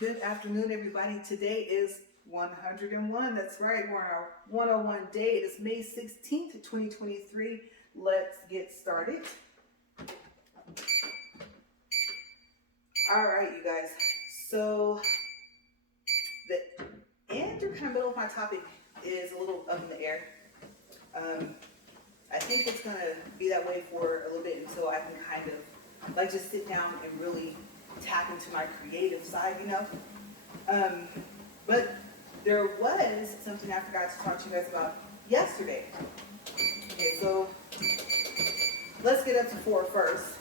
Good afternoon, everybody. Today is 101. That's right. We're on our 101 day. It is May 16th, 2023. Let's get started. All right, you guys. So the end or kind of middle of my topic is a little up in the air. I think it's going to be that way for a little bit until I can kind of like just sit down and really tap into my creative side, you know. But there was something I forgot to talk to you guys about yesterday. Okay, so let's get up to 4 first.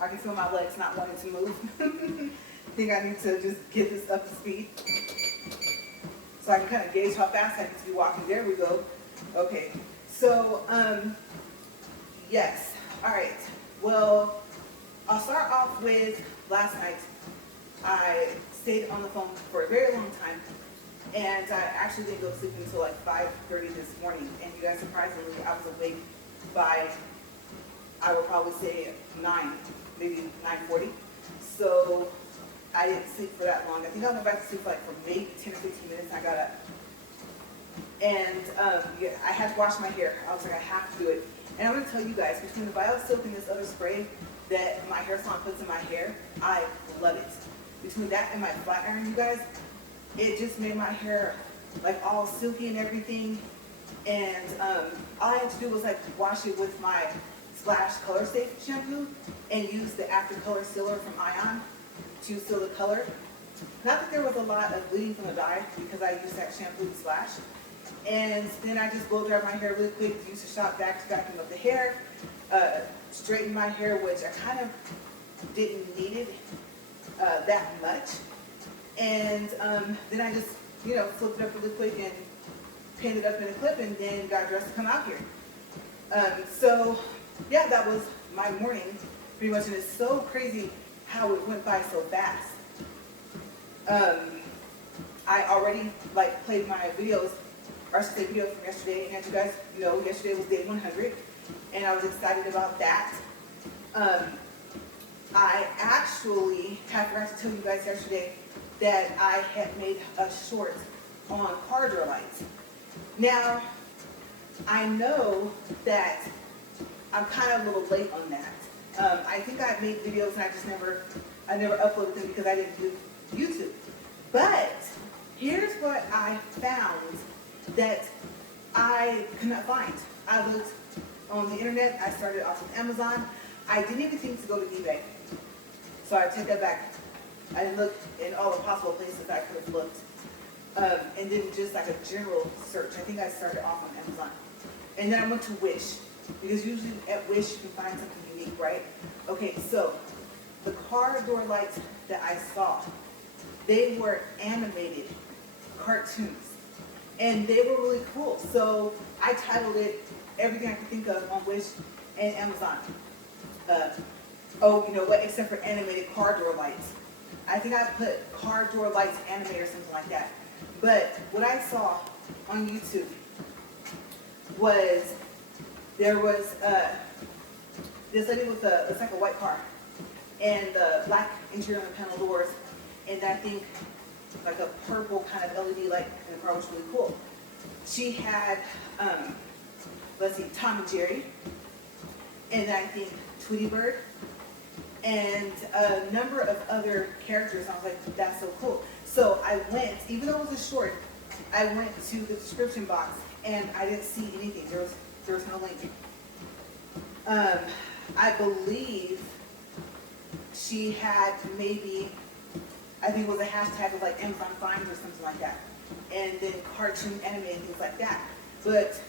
I can feel my legs not wanting to move. I think I need to just get this up to speed so I can kind of gauge how fast I need to be walking. There we go. Okay, so yes. All right. Well, I'll start off with last night. I stayed on the phone for a very long time, and I actually didn't go to sleep until like 5:30 this morning. And you guys, surprisingly, I was awake by, I would probably say 9, maybe 9:40. So I didn't sleep for that long. I think I went back to sleep like for maybe 10 or 15 minutes. I got up, and yeah, I had to wash my hair. I was like, I have to do it. And I'm gonna tell you guys, between the BioSilk and this other spray that my hair salon puts in my hair, I love it. Between that and my flat iron, you guys, it just made my hair like all silky and everything. And all I had to do was like wash it with my Sparks Color Care Shampoo and use the after color sealer from Ion to seal the color. Not that there was a lot of bleeding from the dye because I used that shampoo and Splash. And then I just blow dried my hair really quick, used the shop vacuum up the hair, straightened my hair, which I kind of didn't need it that much. And then I just, you know, flipped it up really quick and pinned it up in a clip and then got dressed to come out here. So yeah, that was my morning pretty much, and it's so crazy how it went by so fast. I already like played my videos, or I should say videos from yesterday, and as you guys know, yesterday was day 100, and I was excited about that. I actually forgot to tell you guys yesterday that I had made a short on car door lights. Now, I know that I'm kind of a little late on that. I think I made videos and I never uploaded them because I didn't do YouTube. But here's what I found that I could not find. I looked on the internet. I started off with Amazon. I didn't even think to go to eBay. So I take that back. I didn't look in all the possible places I could have looked. And then just like a general search. I think I started off on Amazon. And then I went to Wish. Because usually at Wish you can find something unique, right? Okay, so the car door lights that I saw, they were animated cartoons. And they were really cool. So I titled it everything I could think of on Wish and Amazon. Oh, you know what, except for animated car door lights. I think I put car door lights animated or something like that. But what I saw on YouTube was there was this lady with it's like a white car and the black interior on the panel doors, and I think like a purple kind of LED light in the car, was really cool. She had, let's see, Tom and Jerry, and I think Tweety Bird, and a number of other characters. I was like, that's so cool. So I went, even though it was a short, I went to the description box and I didn't see anything. There was no link. I believe she had maybe, I think it was a hashtag of like Amazon Finds or something like that. And then cartoon animated and things like that. But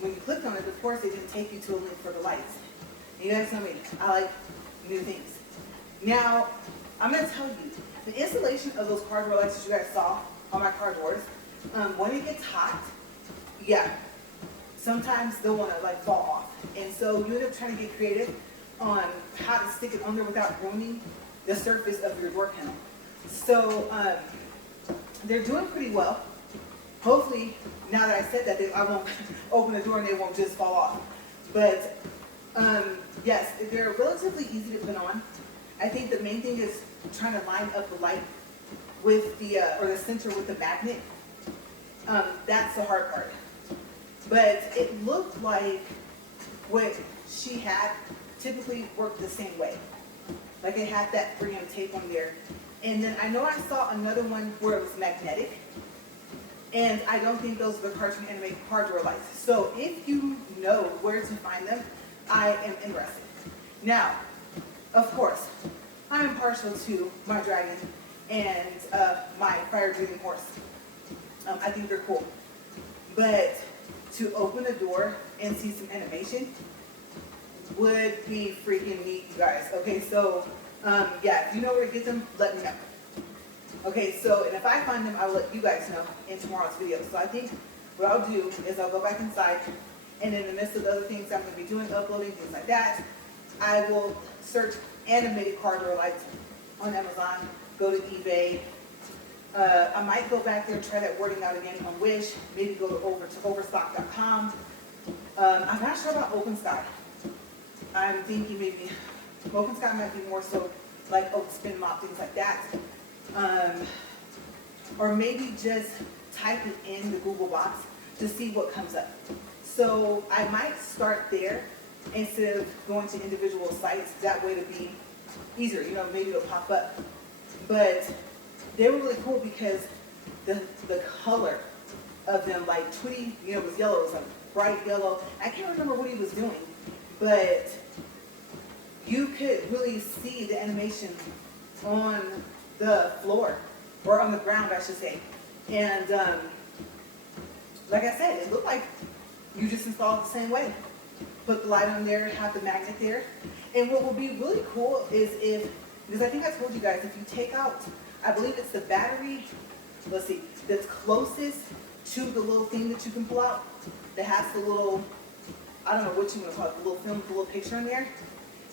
when you clicked on it, of course, it didn't take you to a link for the lights. You guys know me, I like new things. Now, I'm gonna tell you, the installation of those car door lights that you guys saw on my car doors, when it gets hot, yeah, sometimes they'll wanna like fall off. And so you end up trying to get creative on how to stick it on there without ruining the surface of your door panel. So they're doing pretty well. Hopefully, now that I said that, I won't open the door and they won't just fall off. But yes, they're relatively easy to put on. I think the main thing is trying to line up the light with the, or the center with the magnet. That's the hard part. But it looked like what she had typically worked the same way. Like it had that 3M tape on there. And then I know I saw another one where it was magnetic. And I don't think those are the cartoon anime car door lights. So if you know where to find them, I am interested. Now, of course, I am partial to my dragon and my fire-breathing horse. I think they're cool. But to open a door and see some animation would be freaking neat, you guys. Okay, so yeah, if you know where to get them, let me know. Okay, so, and if I find them, I will let you guys know in tomorrow's video. So I think what I'll do is I'll go back inside, and in the midst of the other things I'm going to be doing, uploading, things like that, I will search animated car door lights on Amazon, go to eBay. I might go back there and try that wording out again on Wish, maybe go over to overstock.com. I'm not sure about OpenSky. I'm thinking maybe OpenSky might be more so like Oak Spin Mop, things like that. Or maybe just type it in the Google box to see what comes up. So I might start there instead of going to individual sites. That way to be easier, you know, maybe it'll pop up. But they were really cool because the color of them, like Tweety, you know, was yellow, it was like bright yellow. I can't remember what he was doing, but you could really see the animation on the floor, or on the ground, I should say. And like I said, it looked like you just installed it the same way. Put the light on there, have the magnet there. And what will be really cool is if, because I think I told you guys, if you take out, I believe it's the battery, let's see, that's closest to the little thing that you can pull out, that has the little, I don't know what you want to call it, the little film with the little picture on there,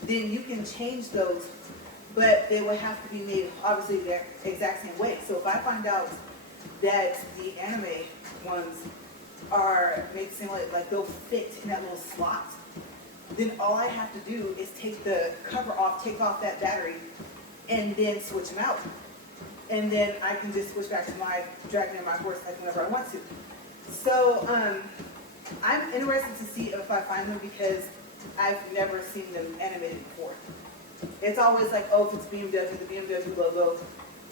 then you can change those, but they would have to be made obviously the exact same way. So if I find out that the anime ones are made the same way, like they'll fit in that little slot, then all I have to do is take the cover off, take off that battery, and then switch them out. And then I can just switch back to my dragon and my horse like whenever I want to. So I'm interested to see if I find them because I've never seen them animated before. It's always like, oh, if it's BMW, the BMW logo,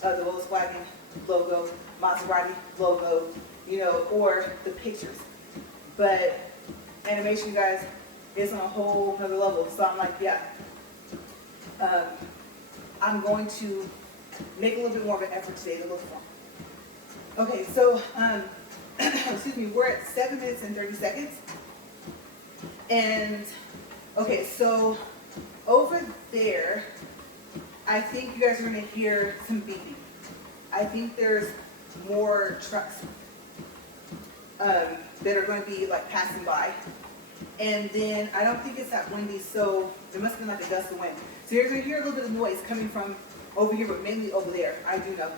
the Volkswagen logo, Maserati logo, you know, or the pictures. But animation, guys, is on a whole other level. So I'm like, yeah, I'm going to make a little bit more of an effort today to look for them. Okay, so, excuse me, we're at 7 minutes and 30 seconds. And, okay, so over there, I think you guys are going to hear some beeping. I think there's more trucks that are going to be like passing by. And then I don't think it's that windy, so there must have been like a gust of wind. So you're going to hear a little bit of noise coming from over here, but mainly over there. I do know.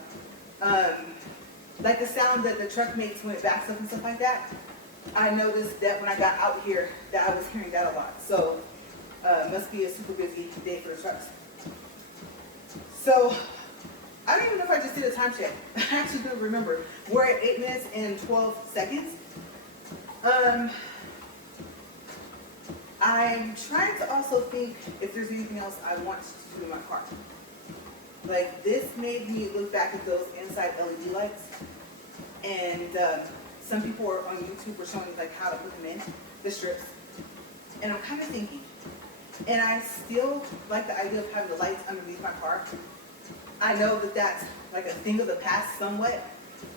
Like the sound that the truck makes when it backs up and stuff like that. I noticed that when I got out here that I was hearing that a lot. So must be a super busy day for the trucks. So I don't even know if I just did a time check. I actually don't remember. We're at 8 minutes and 12 seconds. I'm trying to also think if there's anything else I want to do in my car. Like this made me look back at those inside LED lights, and some people are on YouTube were showing like how to put them in, the strips. And I'm kind of thinking, and I still like the idea of having the lights underneath my car. I know that that's like a thing of the past somewhat,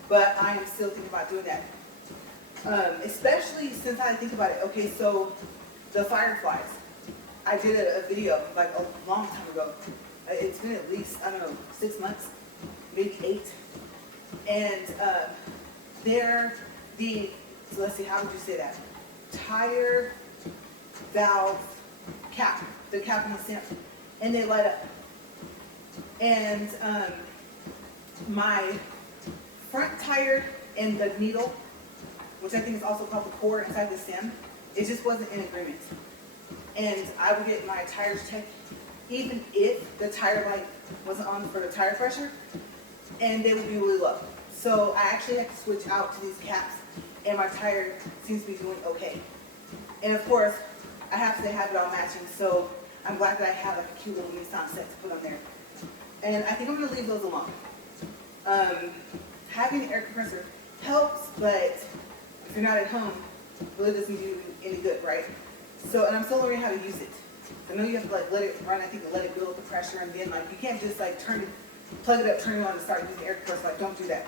but I am still thinking about doing that. Especially since I think about it, okay, so the fireflies. I did a video like a long time ago. It's been at least, I don't know, 6 months, maybe 8. And they're the, so let's see, how would you say that? Tire valve cap, the cap in the center. And they light up. And my front tire and the needle, which I think is also called the core inside the stem, it just wasn't in agreement. And I would get my tires checked even if the tire light wasn't on for the tire pressure, and they would be really low. So I actually had to switch out to these caps, and my tire seems to be doing okay. And of course, I have to have it all matching, so I'm glad that I have like a cute little Nissan set to put on there. And I think I'm gonna leave those alone. Having an air compressor helps, but if you're not at home, it really doesn't do you any good, right? So, and I'm still learning how to use it. I know you have to like let it run, I think, to let it build up the pressure, and then like you can't just like plug it up, turn it on, and start using the air compressor. Like, don't do that.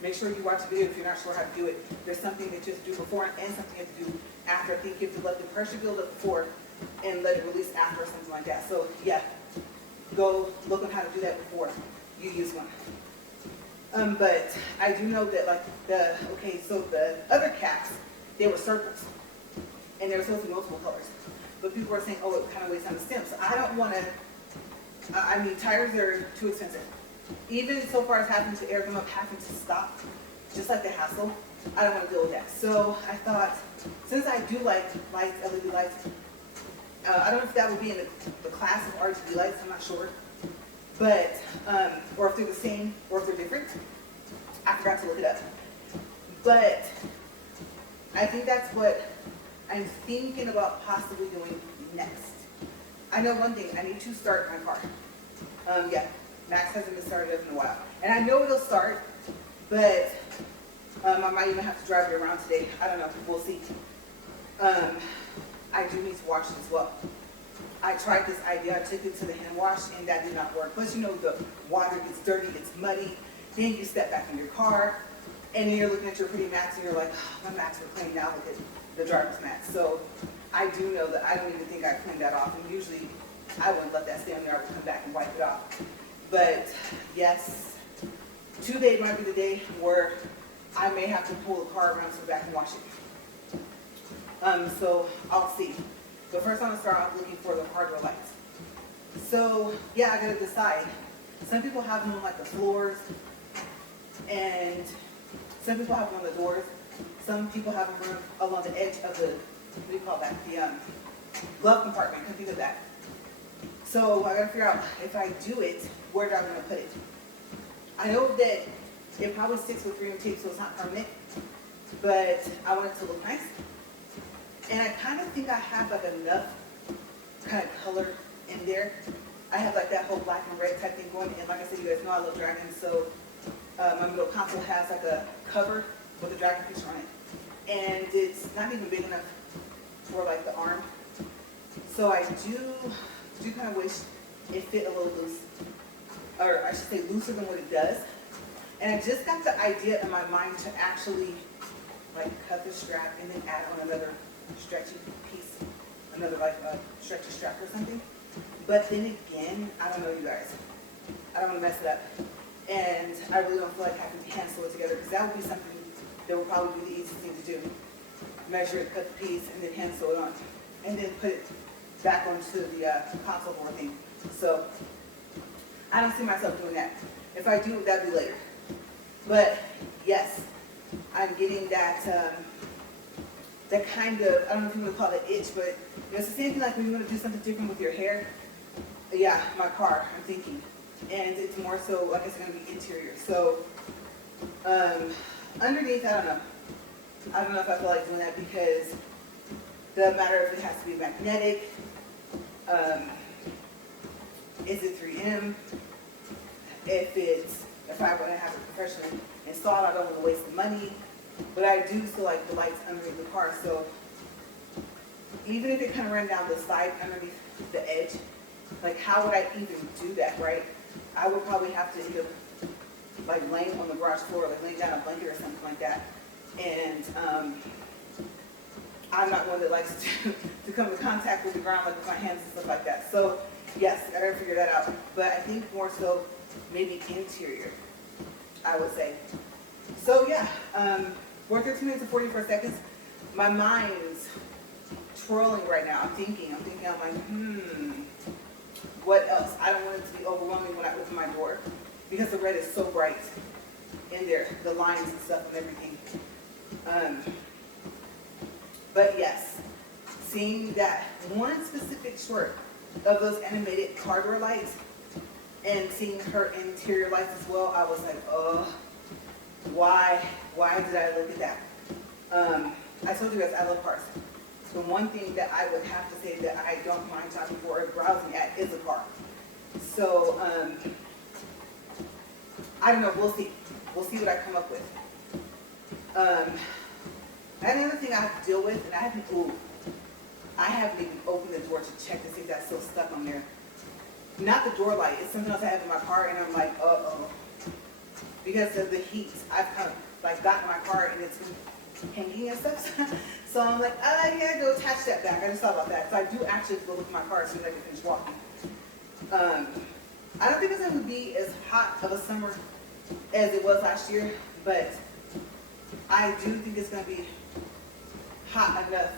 Make sure you watch the video if you're not sure how to do it. There's something that you have to do before and something you have to do after. I think you have to let the pressure build up before and let it release after or something like that. So yeah, go look on how to do that before you use one. But I do know that like so the other caps, they were circles, and they were supposed to be multiple colors. But people were saying, oh, it kind of weighs on the stem. So I don't want to, I mean, tires are too expensive. Even so far as having to air them up, having to stop, just like the hassle, I don't want to deal with that. So I thought, since I do like lights, LED lights, I don't know if that would be in the class of RGB lights, I'm not sure. But, or if they're the same, or if they're different. I forgot to look it up. But I think that's what I'm thinking about possibly doing next. I know one thing, I need to start my car. Yeah, Max hasn't been started up in a while. And I know it'll start, but I might even have to drive it around today. I don't know, we'll see. I do need to wash it as well. I tried this idea, I took it to the hand wash, and that did not work. Plus, you know, the water gets dirty, it's muddy, then you step back in your car, and then you're looking at your pretty mats, and you're like, oh, my mats were cleaned out with it, the driver's mat. So I do know that I don't even think I cleaned that off, and usually I wouldn't let that stay on there, I would come back and wipe it off. But yes, today might be the day where I may have to pull the car around to go back and wash it. So I'll see. But first I'm gonna start off looking for the hardware lights. So yeah, I gotta decide. Some people have them on like the floors, and some people have them on the doors. Some people have them along the edge of the, what do you call that? The glove compartment, can think of that. So I gotta figure out, if I do it, where do I want to put it? I know that it probably sticks with 3M tape, so it's not permanent, but I want it to look nice. And I kind of think I have like enough kind of color in there. I have like that whole black and red type thing going, and like I said, you guys know I love dragons, so my middle console has like a cover with a dragon picture on it. And it's not even big enough for like the arm. So I do kind of wish it fit a little loose, or I should say looser than what it does. And I just got the idea in my mind to actually like cut the strap and then add on another stretchy piece, another like stretchy strap or something. But then again, I don't know, you guys. I don't want to mess it up. And I really don't feel like having to hand sew it together, because that would be something that would probably be the easiest thing to do. Measure it, cut the piece, and then hand sew it on. And then put it back onto the console board thing. So I don't see myself doing that. If I do, that'd be later. But yes, I'm getting that that kind of, I don't know if you want to call it itch, but you know, it's the same thing like when you want to do something different with your hair. Yeah, my car, I'm thinking. And it's more so like it's going to be interior. So underneath, I don't know. I don't know if I feel like doing that, because it doesn't matter if it has to be magnetic. Is it 3M? If I want to have it professionally installed, I don't want to waste the money. But I do still like the lights underneath the car. So even if it kind of ran down the side underneath the edge, like how would I even do that, right? I would probably have to either like laying on the garage floor, like laying down a blanket or something like that. And I'm not one that likes to come in contact with the ground, like with my hands and stuff like that. So yes, I gotta figure that out. But I think more so maybe interior, I would say. So yeah, 13 minutes and 44 seconds. My mind's twirling right now. I'm thinking, I'm like, what else? I don't want it to be overwhelming when I open my door, because the red is so bright in there, the lines and stuff and everything. But yes, seeing that one specific short of those animated car door lights and seeing her interior lights as well, I was like, oh, why did I look at that? I told you guys I love cars. The one thing that I would have to say that I don't mind shopping for or browsing at is a car. So, I don't know, we'll see. We'll see what I come up with. Another thing I have to deal with, and I haven't even opened the door to check to see if that's still stuck on there. Not the door light, it's something else I have in my car, and I'm like, uh-oh. Because of the heat, I've kind of like gotten my car and it's been hanging and stuff. So I'm like, I gotta go attach that back. I just thought about that. So I do actually have to go look at my car as soon as I can finish walking. I don't think it's going to be as hot of a summer as it was last year, but I do think it's going to be hot enough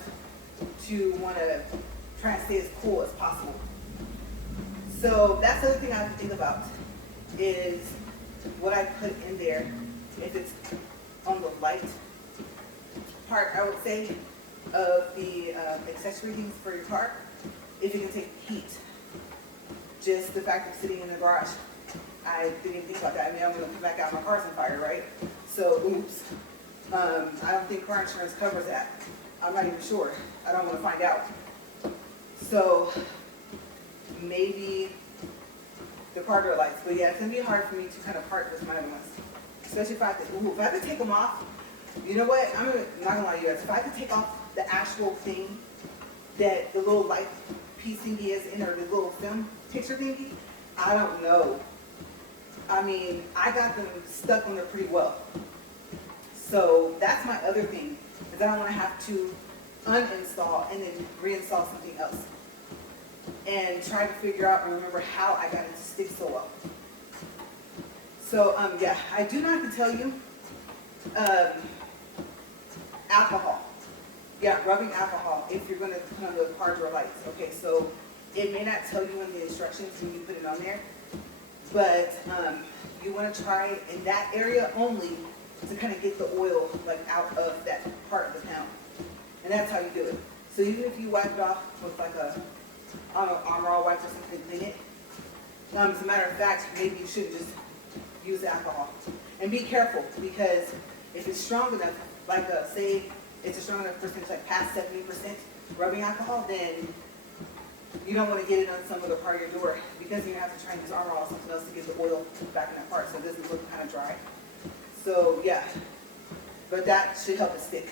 to want to try and stay as cool as possible. So that's the other thing I have to think about is what I put in there. If it's on the light part, I would say, of the accessory things for your car, if it can take heat. Just the fact of sitting in the garage, I didn't even think about that. I mean, I'm going to come back out, my car's on fire, right? So, oops. I don't think car insurance covers that. I'm not even sure. I don't want to find out. So, maybe the car door lights. But yeah, it's going to be hard for me to kind of part with my other ones. Especially if I have to take them off. You know what? I'm not going to lie to you guys. If I have to take off the actual thing that the little light piece thingy is in, or the little film picture thingy, I don't know. I mean, I got them stuck on there pretty well. So that's my other thing, is I don't want to have to uninstall and then reinstall something else. And try to figure out and remember how I got it to stick so well. So, yeah, I do not have to tell you, alcohol. Yeah, rubbing alcohol if you're going to put on the car door lights. Okay, so it may not tell you in the instructions when you put it on there, but you want to try in that area only to kind of get the oil like out of that part of the panel. And that's how you do it. So even if you wipe it off with like a Armor All wipe or something to clean it, as a matter of fact, maybe you should just use alcohol. And be careful, because if it's strong enough, like say it's a strong enough percentage, like past 70% rubbing alcohol, then you don't want to get it on some other part of your door, because you're going to have to try and use Armor All or something else to get the oil back in that part so it doesn't look kind of dry. So yeah, but that should help it stick.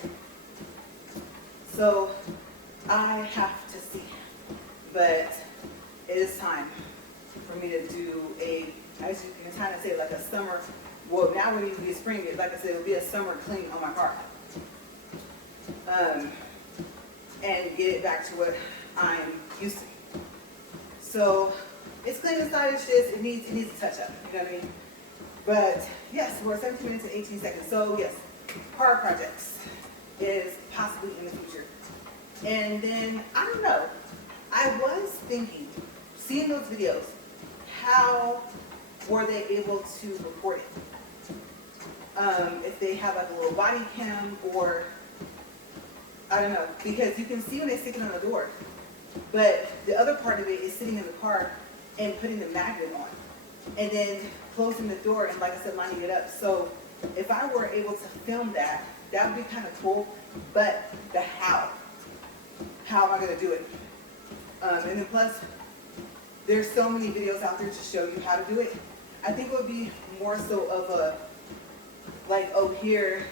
So I have to see, but it is time for me to do as you can kind of say, like a summer, well now we need to be a spring, like I said, it'll be a summer clean on my car. And get it back to what I'm used to. So it's clean inside, it's just, it needs a touch up, you know what I mean? But yes, we're 17 minutes and 18 seconds. So yes, car projects is possibly in the future. And then, I don't know, I was thinking, seeing those videos, how were they able to record it? If they have like a little body cam, or I don't know, because you can see when they stick it on the door, but the other part of it is sitting in the car and putting the magnet on, and then closing the door and, like I said, lining it up. So if I were able to film that, that would be kind of cool, but the how am I going to do it? And then plus, there's so many videos out there to show you how to do it. I think it would be more so of a, like, oh, here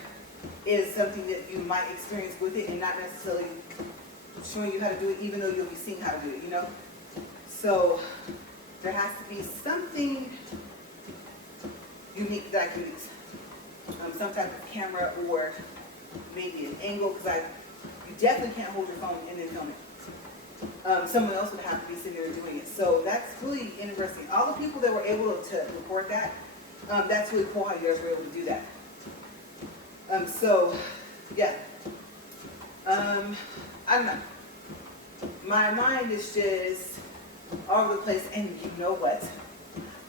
is something that you might experience with it, and not necessarily showing you how to do it, even though you'll be seeing how to do it, you know? So there has to be something unique that I can use. Some type of camera, or maybe an angle, because you definitely can't hold your phone and then film it. Someone else would have to be sitting there doing it. So that's really interesting. All the people that were able to record that, that's really cool how you guys were able to do that. So, yeah. I don't know. My mind is just all over the place, and you know what?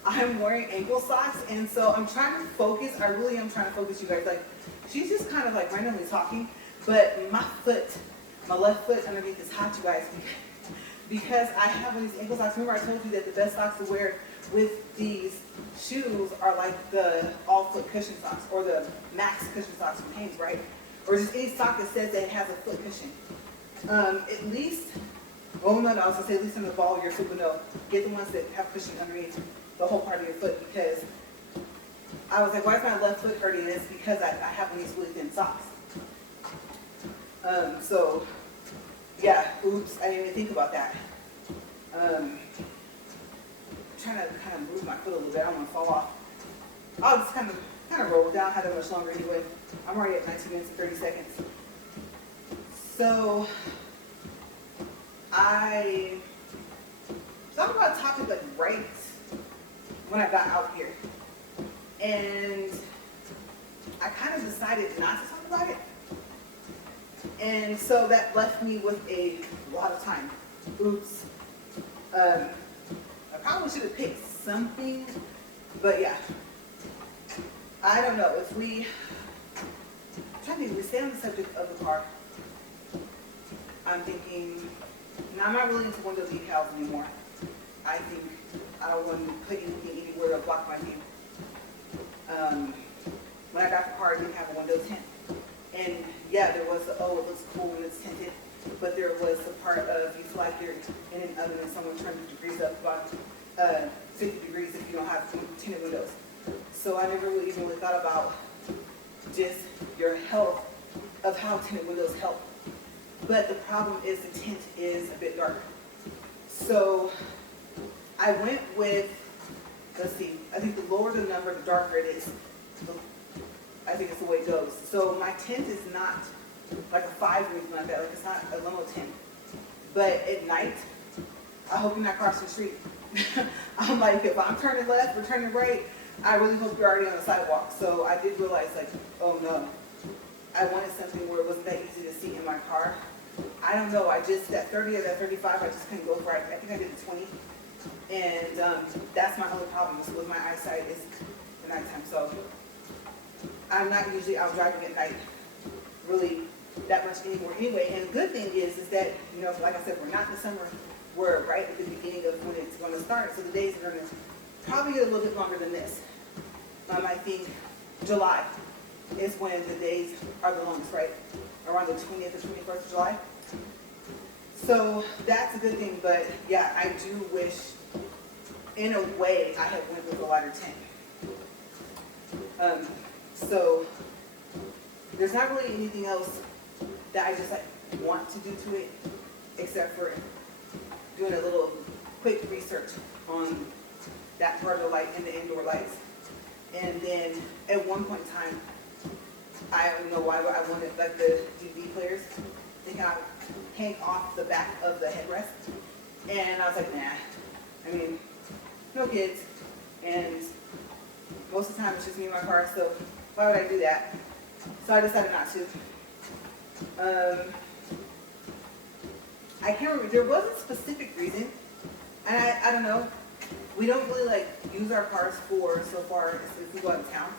I'm wearing ankle socks, and so I'm trying to focus. I really am trying to focus, you guys. Like, she's just kind of like randomly talking, but my left foot underneath is hot, you guys, because I have one of these ankle socks. Remember I told you that the best socks to wear with these shoes are like the all-foot cushion socks or the max cushion socks from Hanes, right? Or just any sock that says that it has a foot cushion. At least, well, no, I was gonna say at least in the ball of your foot, but no, get the ones that have cushion underneath the whole part of your foot, because I was like, why is my left foot hurting? And it's because I have one of these really thin socks. So, yeah, oops, I didn't even think about that. I'm trying to kind of move my foot a little bit. I don't want to fall off. I'll just kind of roll it down. Have that much longer anyway. I'm already at 19 minutes and 30 seconds. So I thought about a topic like right when I got out here, and I kind of decided not to talk about it. And so that left me with a lot of time. Oops. I probably should have picked something, but yeah. I don't know if we stay on the subject of the car. I'm thinking, now I'm not really into window decals anymore. I think I don't want to put anything anywhere to block my view. When I got the car, I didn't have a window tint. And yeah, there was the, oh, it looks cool when it's tinted, but there was the part of you feel like you're in an oven and someone turned the degrees up about 50 degrees if you don't have tinted windows. So I never really even thought about just your health of how tinted windows help. But the problem is the tint is a bit darker. So I went with, let's see, I think the lower the number, the darker it is. I think it's the way it goes. So my tint is not like a 5 or anything like that. Like it's not a limo tint. But at night, I hope you're not crossing the street. I'm like, if I'm turning left or turning right, I really hope you're already on the sidewalk. So I did realize, like, oh no, I wanted something where it wasn't that easy to see in my car. I don't know, that 30 or that 35, I just couldn't go for it. I think I did the 20. And that's my only problem with my eyesight is the nighttime. So I'm not usually out driving at night really that much anymore anyway. And the good thing is that, you know, like I said, we're not in the summer. We're right at the beginning of when it's going to start. So the days are going to probably get a little bit longer than this. I think July is when the days are the longest, right? Around the 20th or 21st of July. So that's a good thing, but yeah, I do wish, in a way, I had went with a lighter tint. So there's not really anything else that I just like want to do to it, except for doing a little quick research on that part of the light and the indoor lights. And then at one point in time, I don't know why, but I wanted like the DVD players to kind of hang off the back of the headrest. And I was like, nah. I mean, no kids. And most of the time it's just me in my car, so why would I do that? So I decided not to. I can't remember, there was a specific reason. And I don't know. We don't really like use our cars for so far as if we go out of town.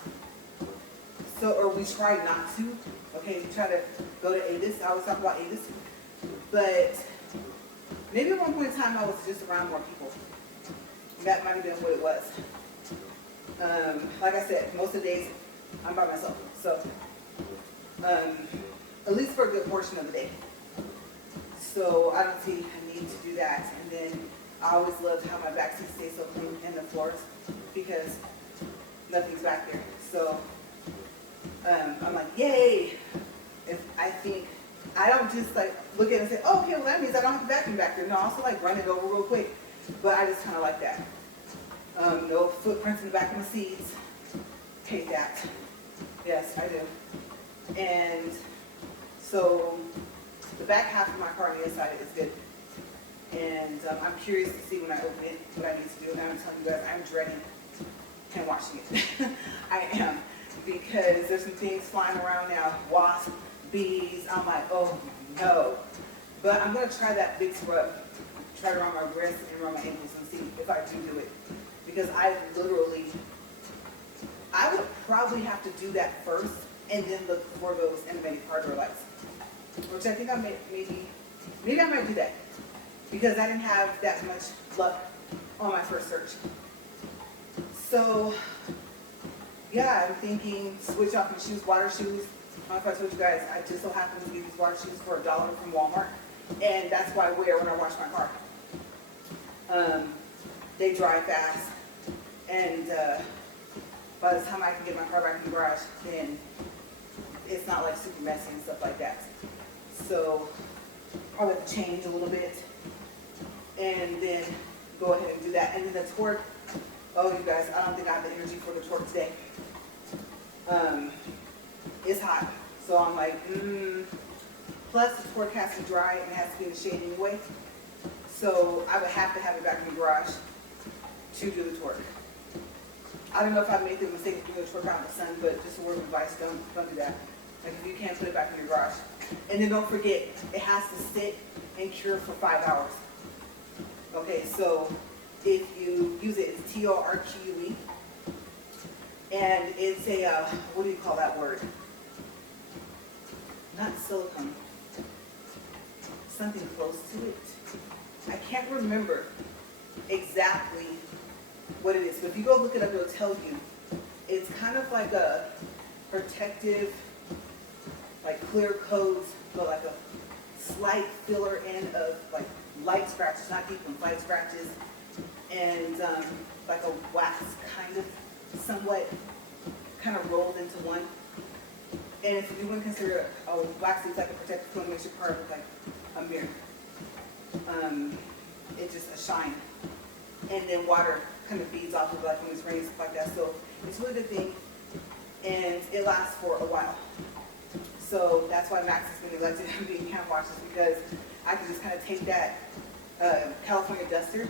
So, or we try not to. Okay, we try to go to Avis. I always talk about Avis. But maybe at one point in time I was just around more people. That might have been what it was. Like I said, most of the days I'm by myself. So, at least for a good portion of the day. So I don't see a need to do that. And then I always loved how my back seat stays so clean and the floors because nothing's back there. So I'm like, yay! If I think I don't just like look at it and say, oh, okay, well that means I don't have to vacuum back there. No, I also like run it over real quick. But I just kind of like that. No footprints in the back of my seats. Hate that. Yes, I do. And so the back half of my car on the inside is good. And I'm curious to see when I open it what I need to do. And I'm telling you guys, I'm dreading hand washing it. I am. Because there's some things flying around now. Wasps, bees. I'm like, oh no. But I'm going to try that big scrub. Try it around my wrists and around my ankles and see if I do it. Because I would probably have to do that first and then look for those animated car door lights. Which I think maybe I might do that. because I didn't have that much luck on my first search. So yeah, I'm thinking switch off my shoes, water shoes. I don't know if I told you guys, I just so happened to get these water shoes for $1 from Walmart, and that's what I wear when I wash my car. They dry fast, and by the time I can get my car back in the garage, then it's not like super messy and stuff like that. So I'll have to change a little bit, and then go ahead and do that. And then the torque, oh you guys, I don't think I have the energy for the torque today. It's hot, so I'm like, plus the torque has to dry and it has to be in the shade anyway. So I would have to have it back in the garage to do the torque. I don't know if I made the mistake of doing the torque out in the sun, but just a word of advice, don't do that. Like if you can't put it back in your garage. And then don't forget, it has to sit and cure for 5 hours. Okay, so if you use it, it's TORQE. And it's a, what do you call that word? Not silicone. Something close to it. I can't remember exactly what it is, but if you go look it up, it'll tell you. It's kind of like a protective, like clear coats, but like a slight filler in of like light scratches, not deep ones, light scratches, and like a wax kind of somewhat kind of rolled into one. And if you wouldn't consider a wax, it's like a protective film, makes your car look like a mirror. It's just a shine. And then water kind of beads off of it, like when it's raining, stuff like that. So it's a really good thing, and it lasts for a while. So that's why Max has been elected to be hand washes, because I can just kind of take that California duster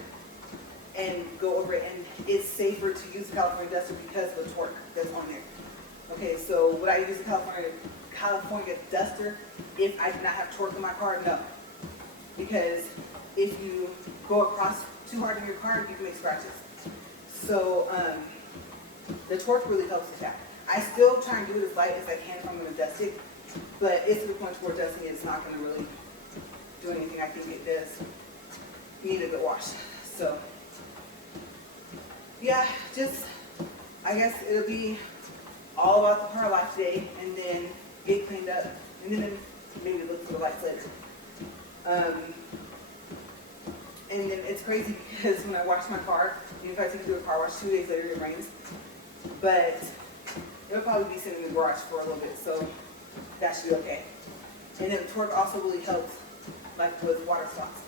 and go over it, and it's safer to use the California duster because of the torque that's on there. Okay, so would I use the California duster if I did not have torque in my car? No, because if you go across too hard in your car, you can make scratches. So the torque really helps with that. I still try and do it as light as I can if I'm going to dust it, but it's to the point where dusting it is not going to really do anything. I think it does need a good wash. So yeah, just I guess it'll be all about the car life today, and then get cleaned up, and then maybe look for the lights later. And then it's crazy because when I wash my car, if I take it to a car wash, 2 days later it rains. But it'll probably be sitting in the garage for a little bit, so that should be okay. And then the torque also really helps, like with water spots.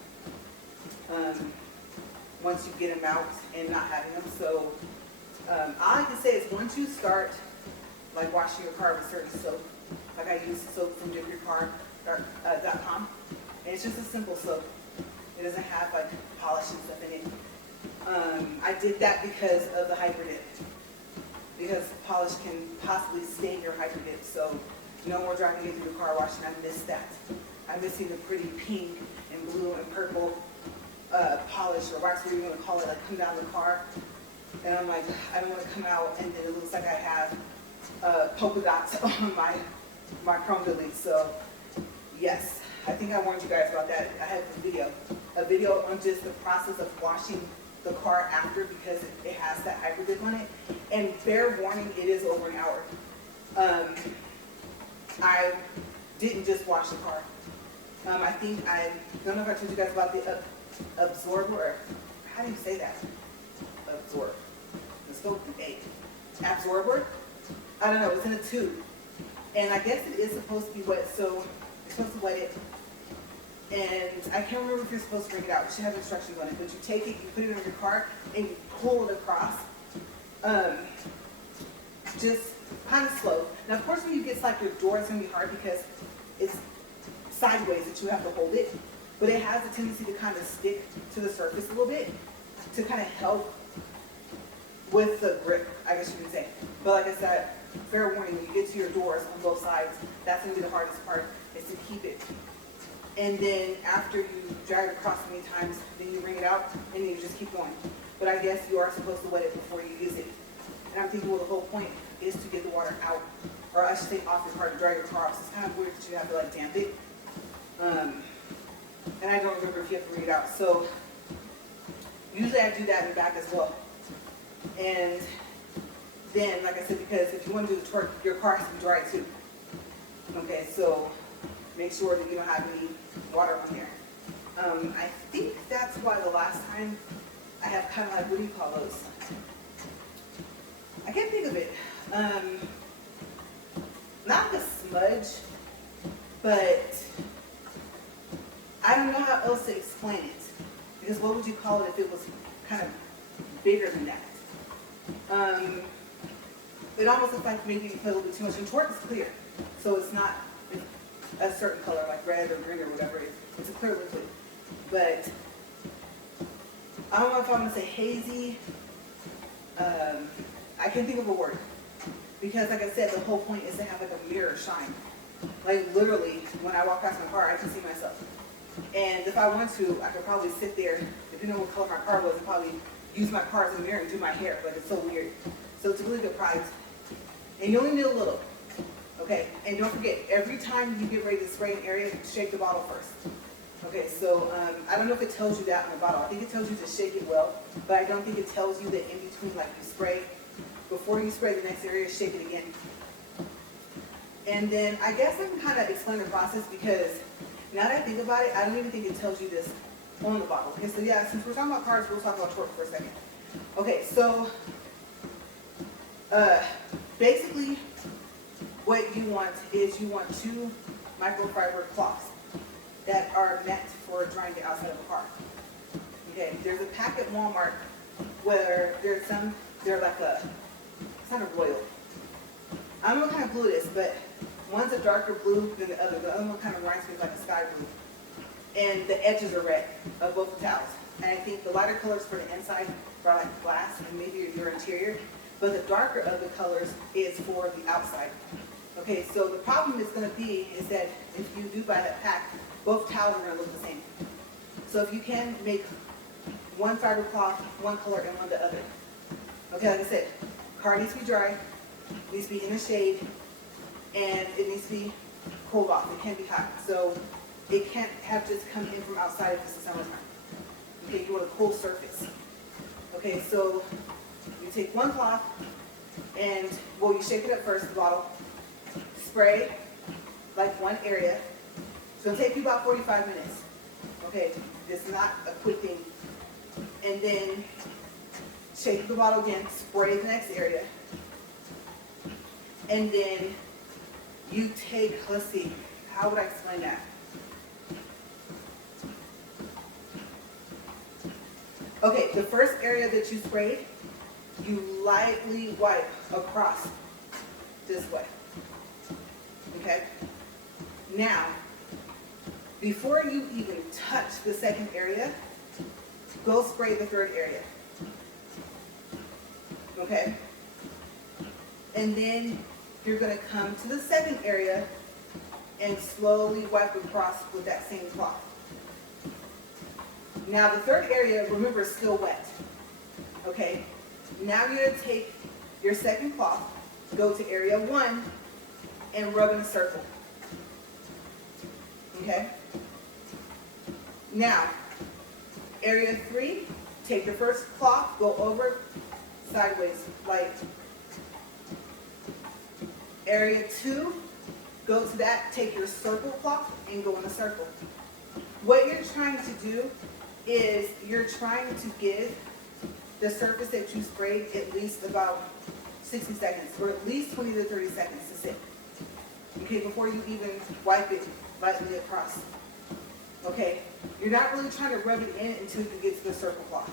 Once you get them out and not having them. So all I can say is once you start like washing your car with certain soap, like I use soap from dipyourcar.com, and it's just a simple soap. It doesn't have like polish and stuff in it. I did that because of the hyper dip, because polish can possibly stain your hyper dip. So no more driving it through the car wash, and I miss that. I miss seeing the pretty pink and blue and purple polish or wax, whatever you want to call it, like come down the car. And I'm like, I don't want to come out and then it looks like I have polka dots on my chrome delete. So yes, I think I warned you guys about that. I have a video on just the process of washing the car after, because it has that hyper dip on it. And fair warning, it is over an hour. I didn't just wash the car. I don't know if I told you guys about the absorber, or how do you say that? Absorb. It's spelled with an A. Absorber? I don't know, it's in a tube. And I guess it is supposed to be wet, so you're supposed to wet it. And I can't remember if you're supposed to bring it out. It should have instructions on it. But you take it, you put it on your car, and you pull it across. Just kind of slow. Now, of course, when you get to like your door, it's going to be hard because it's sideways that you have to hold it. But it has a tendency to kind of stick to the surface a little bit to kind of help with the grip, I guess you can say. But like I said, fair warning, when you get to your doors on both sides, that's going to be the hardest part, is to keep it. And then after you drag it across many times, then you bring it out, and then you just keep going. But I guess you are supposed to wet it before you use it. And I'm thinking, well, the whole point is to get the water out, or I should say off your car, to dry your car off. So it's kind of weird that you have to like damp it. And I don't remember if you have to read it out. So usually I do that in the back as well. And then, like I said, because if you want to do the twerk, your car has to be dry too. Okay, so make sure that you don't have any water on there. I think that's why the last time I have kind of like, what do you call those? I can't think of it. Not the smudge, but I don't know how else to explain it. Because what would you call it if it was kind of bigger than that? It almost looks like maybe you put a little bit too much. And twerk is clear, so it's not a certain color like red or green or whatever. It's a clear liquid. But I don't know if I want to say hazy. I can't think of a word. Because like I said, the whole point is to have like a mirror shine. Like literally, when I walk past my car, I can see myself. And if I want to, I could probably sit there, depending on what color my car was, and probably use my car as a mirror and do my hair, but it's so weird. So it's a really good product. And you only need a little, okay? And don't forget, every time you get ready to spray an area, shake the bottle first. Okay, so I don't know if it tells you that on the bottle. I think it tells you to shake it well, but I don't think it tells you that in between, like you spray, before you spray the next area, shake it again. And then I guess I can kind of explain the process because now that I think about it, I don't even think it tells you this on the bottle. Okay, so yeah, since we're talking about cars, we'll talk about twerk for a second. Okay, so basically what you want is you want 2 microfiber cloths that are meant for drying the outside of a car. Okay, there's a pack at Walmart where there's some, they're like a, it's not a royal. I don't know what kind of blue it is, but one's a darker blue than the other. The other one kind of reminds me of like a sky blue. And the edges are red of both the towels. And I think the lighter colors for the inside are like glass and maybe your interior. But the darker of the colors is for the outside. Okay, so the problem is going to be is that if you do buy that pack, both towels are going to look the same. So if you can make one fiber cloth, one color, and one the other. Okay, like I said, car needs to be dry, needs to be in the shade, and it needs to be cooled off. It can't be hot. So it can't have just come in from outside if it's the summertime. Okay, you want a cool surface. Okay, so you take one cloth and, well, you shake it up first, the bottle, spray like one area. So it'll take you about 45 minutes. Okay, it's not a quick thing. And then shake the bottle again, spray the next area. And then you take, let's see, how would I explain that? Okay, the first area that you sprayed, you lightly wipe across this way. Okay? Now, before you even touch the second area, go spray the third area. Okay? And then you're going to come to the second area and slowly wipe across with that same cloth. Now the third area, remember, is still wet. Okay? Now you're going to take your second cloth, go to area 1, and rub in a circle. Okay? Now, area 3, take your first cloth, go over sideways, like area 2, go to that, take your circle cloth, and go in a circle. What you're trying to do is you're trying to give the surface that you sprayed at least about 60 seconds, or at least 20 to 30 seconds to sit. Okay, before you even wipe it lightly across. Okay, you're not really trying to rub it in until you get to the circle cloth.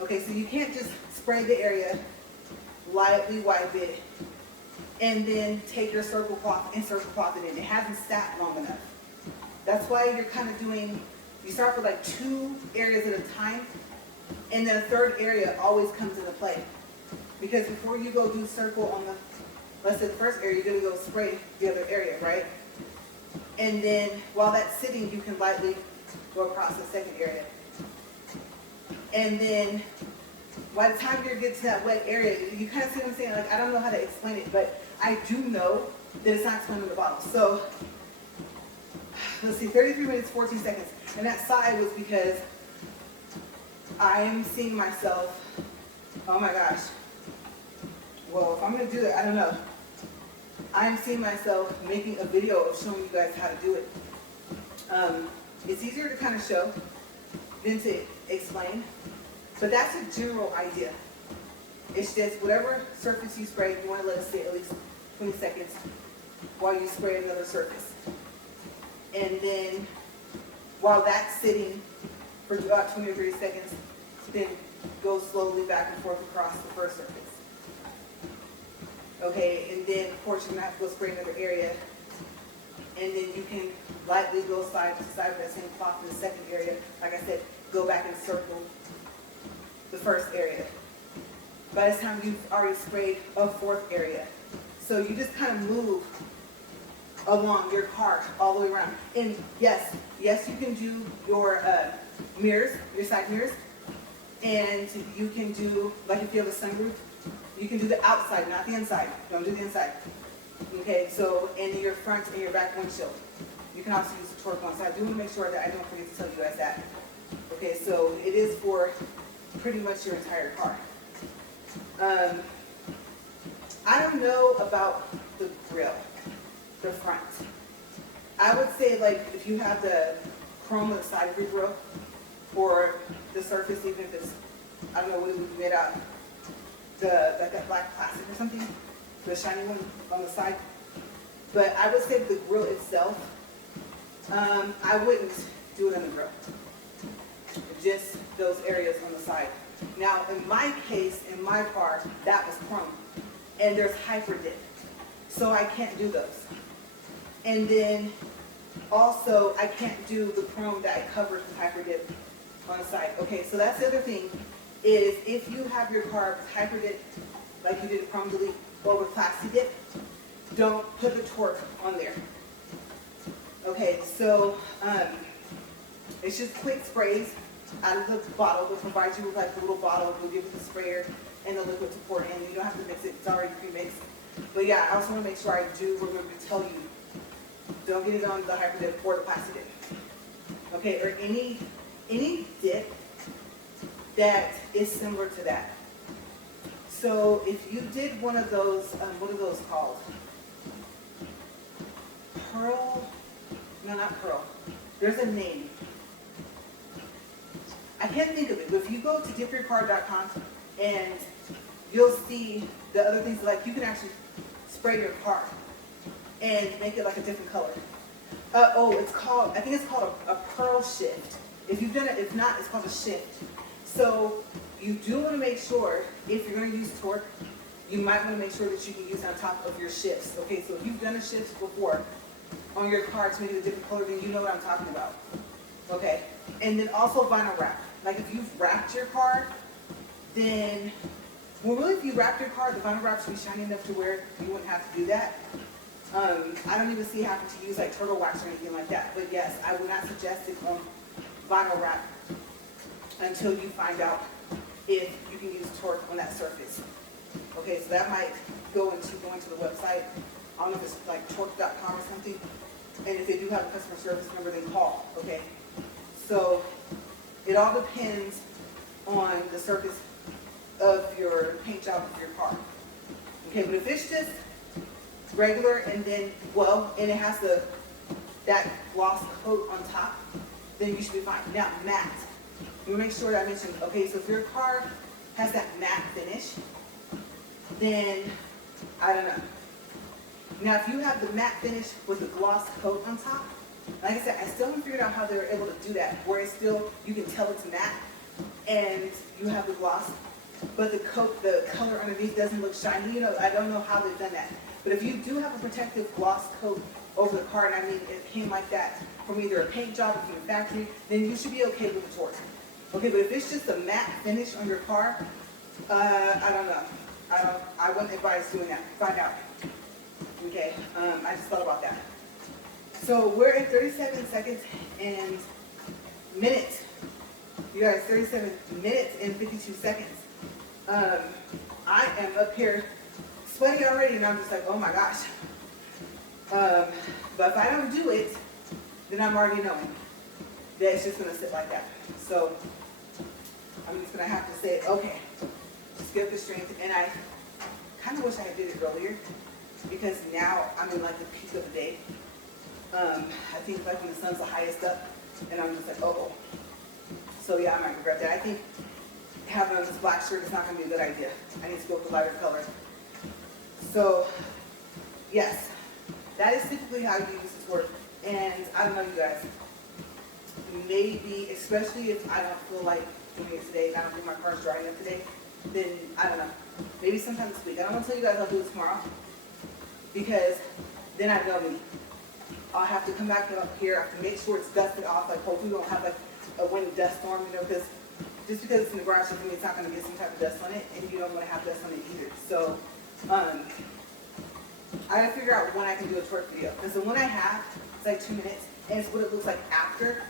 Okay, so you can't just spray the area, lightly wipe it, and then take your circle cloth and circle cloth it in. It hasn't sat long enough. That's why you're kind of doing, you start with like 2 areas at a time, and then a third area always comes into play. Because before you go do circle on the, let's say the first area, you're going to go spray the other area, right? And then while that's sitting, you can lightly go across the second area. And then by the time you get to that wet area, you kind of see what I'm saying? Like, I don't know how to explain it, but I do know that it's not explained in the bottle. So let's see, 33 minutes, 14 seconds. And that sigh was because I am seeing myself, oh my gosh. Well, if I'm gonna do it, I don't know. I'm seeing myself making a video of showing you guys how to do it. It's easier to kind of show than to explain, but that's a general idea. It's just whatever surface you spray, you want to let it sit at least 20 seconds while you spray another surface. And then while that's sitting for about 20 or 30 seconds, then go slowly back and forth across the first surface. Okay, and then of course you're going to have to go spray another area. And then you can lightly go side to side with that same cloth in the second area. Like I said, go back and circle the first area. By this time you've already sprayed a fourth area. So you just kind of move along your car all the way around. And yes, you can do your mirrors, your side mirrors. And you can do, like if you have a sunroof, you can do the outside, not the inside. Don't do the inside. Okay, so in your front and your back windshield. You can also use the torque one. So I do want to make sure that I don't forget to tell you guys that. Okay, so it is for pretty much your entire car. I don't know about the grill, the front. I would say like if you have the chrome on the side of your grill or the surface, even if it's, I don't know what it would be made out of, like that black plastic or something, the shiny one on the side. But I would say the grill itself, I wouldn't do it on the grill. Just those areas on the side. Now, in my case, in my car, that was chrome. And there's hyper dip. So I can't do those. And then also, I can't do the chrome that covers the hyper dip on the side. Okay, so that's the other thing, is if you have your car with hyper dip, like you did a chrome delete, or with plastic dip, don't put the torque on there. Okay, so it's just quick sprays out of the bottle. We'll provide you with like a little bottle. We'll give you the sprayer and the liquid to pour in. You don't have to mix it. It's already pre-mixed. I also want to make sure I do remember to tell you, don't get it on the hyper dip or the plastic dip. Okay, or any dip that is similar to that. So if you did one of those, what are those called? Pearl? No, not pearl. There's a name. I can't think of it, but if you go to dipyourcar.com and you'll see the other things, like you can actually spray your car and make it like a different color. It's called, I think it's called a pearl shift. If you've done it, if not, it's called a shift. So you do want to make sure, if you're going to use torque, you might want to make sure that you can use it on top of your shifts. Okay, so if you've done a shift before on your car to make it a different color, then you know what I'm talking about. Okay, and then also vinyl wrap. Like if you've wrapped your car, then, well really if you wrapped your car, the vinyl wrap should be shiny enough to where you wouldn't have to do that. I don't even see having to use like turtle wax or anything like that. But yes, I would not suggest it on vinyl wrap until you find out if you can use torque on that surface. Okay, so that might go into going to the website. I don't know if it's like torque.com or something. And if they do have a customer service number, then call. Okay, so it all depends on the surface of your paint job of your car. Okay, but if it's just regular and then, and it has that gloss coat on top, then you should be fine. Now, matte. You make sure that I mentioned, okay, so if your car has that matte finish, then, I don't know. Now, if you have the matte finish with the gloss coat on top, like I said, I still haven't figured out how they're able to do that, where it's still, you can tell it's matte, and you have the gloss, but the coat, the color underneath doesn't look shiny. You know, I don't know how they've done that. But if you do have a protective gloss coat over the car, and I mean, it came like that from either a paint job or from the factory, then you should be okay with the torque. Okay, but if it's just a matte finish on your car, I don't know. I wouldn't advise doing that. Find out. Okay, I just thought about that. So we're at 37 seconds and minutes. You guys, 37 minutes and 52 seconds. I am up here sweating already, and I'm just like, oh my gosh. But if I don't do it, then I'm already knowing that it's just gonna sit like that. So I'm just gonna have to say, okay, just get up the strength. And I kind of wish I had did it earlier, because now I'm in like the peak of the day. I think like when the sun's the highest up, and I'm just like, oh. So yeah, I might regret that. I think having on this black shirt is not gonna be a good idea. I need to go with a lighter color. So yes, that is typically how you use this work. And I don't know, you guys, maybe, especially if I don't feel like doing it today and I don't think my car's dry enough today, then I don't know, maybe sometime this week. I don't want to tell you guys I'll do it tomorrow, because then I know me. I'll have to come back up here, I have to make sure it's dusted off, like hopefully we don't have like a wind dust storm, you know, because just because it's in the garage doesn't mean it's not going to get some type of dust on it, and you don't want to have dust on it either. So I gotta figure out when I can do a twerk video, because the one I have, it's like 2 minutes, and it's what it looks like after.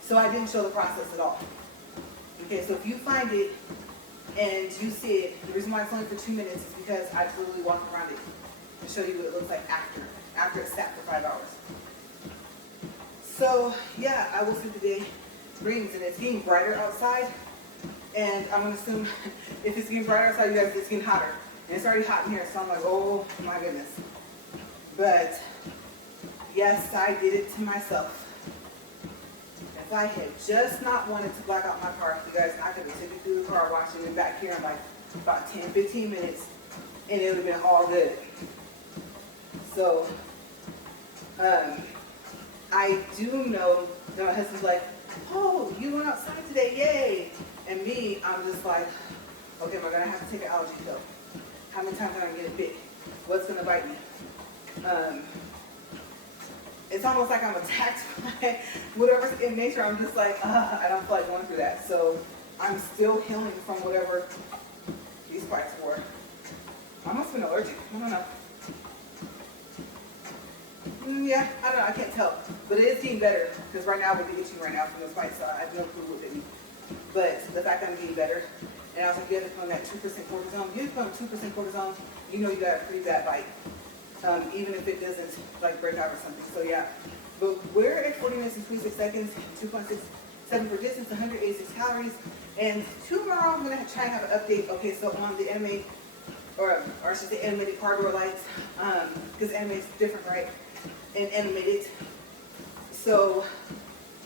So I didn't show the process at all. Okay, so if you find it and you see it, the reason why it's only for 2 minutes is because I literally walked around it to show you what it looks like after it's sat for 5 hours. So yeah, I will see the day brings, and it's getting brighter outside, and I'm gonna assume if it's getting brighter outside, you guys, it's getting hotter. And it's already hot in here, so I'm like, oh my goodness. But yes, I did it to myself. If I had just not wanted to black out my car, you guys, I could have taken it through the car wash and been back here in like about 10-15 minutes, and it would have been all good. So I do know that my husband's like, oh, you went outside today, yay. And me, I'm just like, okay, am I gonna have to take an allergy pill? How many times am I gonna get it bit? What's gonna bite me? It's almost like I'm attacked by whatever's in nature. I'm just like, I don't feel like going through that. So I'm still healing from whatever these bites were. I must have been allergic. I don't know. Yeah, I don't know. I can't tell. But it is getting better, because right now we're itching right now from those bites, so I have no clue what they mean. But the fact that I'm getting better, and I was like, you have to put on that 2% cortisone. You have to put on 2% cortisone, you know you got a pretty bad bite. Even if it doesn't like break out or something. So yeah, but we're at 40 minutes and 26 seconds, 2.67 for distance, 186 calories. And tomorrow I'm gonna try and have an update. Okay, so on the anime, or I should say animated car door lights, because anime is different, right? And animated. So,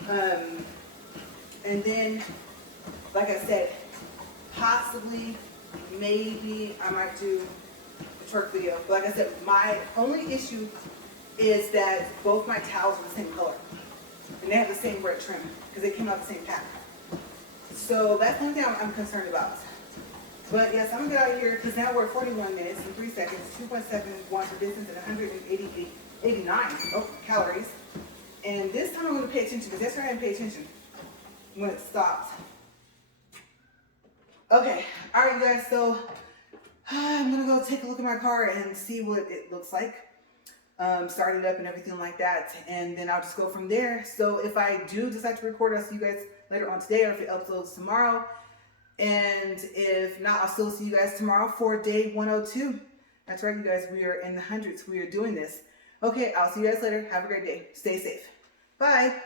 and then, like I said, possibly, maybe I might do twerk video. But like I said, my only issue is that both my towels are the same color, and they have the same red trim because they came out the same pack. So that's the only thing I'm concerned about. But yes, I'm gonna get out of here, because now we're at 41 minutes and 3 seconds, 2.71 for distance, and 189 calories. And this time I'm gonna pay attention, because yesterday I didn't pay attention when it stopped. Okay, all right, you guys. So I'm gonna go take a look at my car and see what it looks like. Start it up and everything like that, and then I'll just go from there. So if I do decide to record, I'll see you guys later on today, or if it uploads tomorrow. And if not, I'll still see you guys tomorrow for day 102. That's right, you guys, we are in the hundreds. We are doing this. Okay, I'll see you guys later. Have a great day. Stay safe. Bye.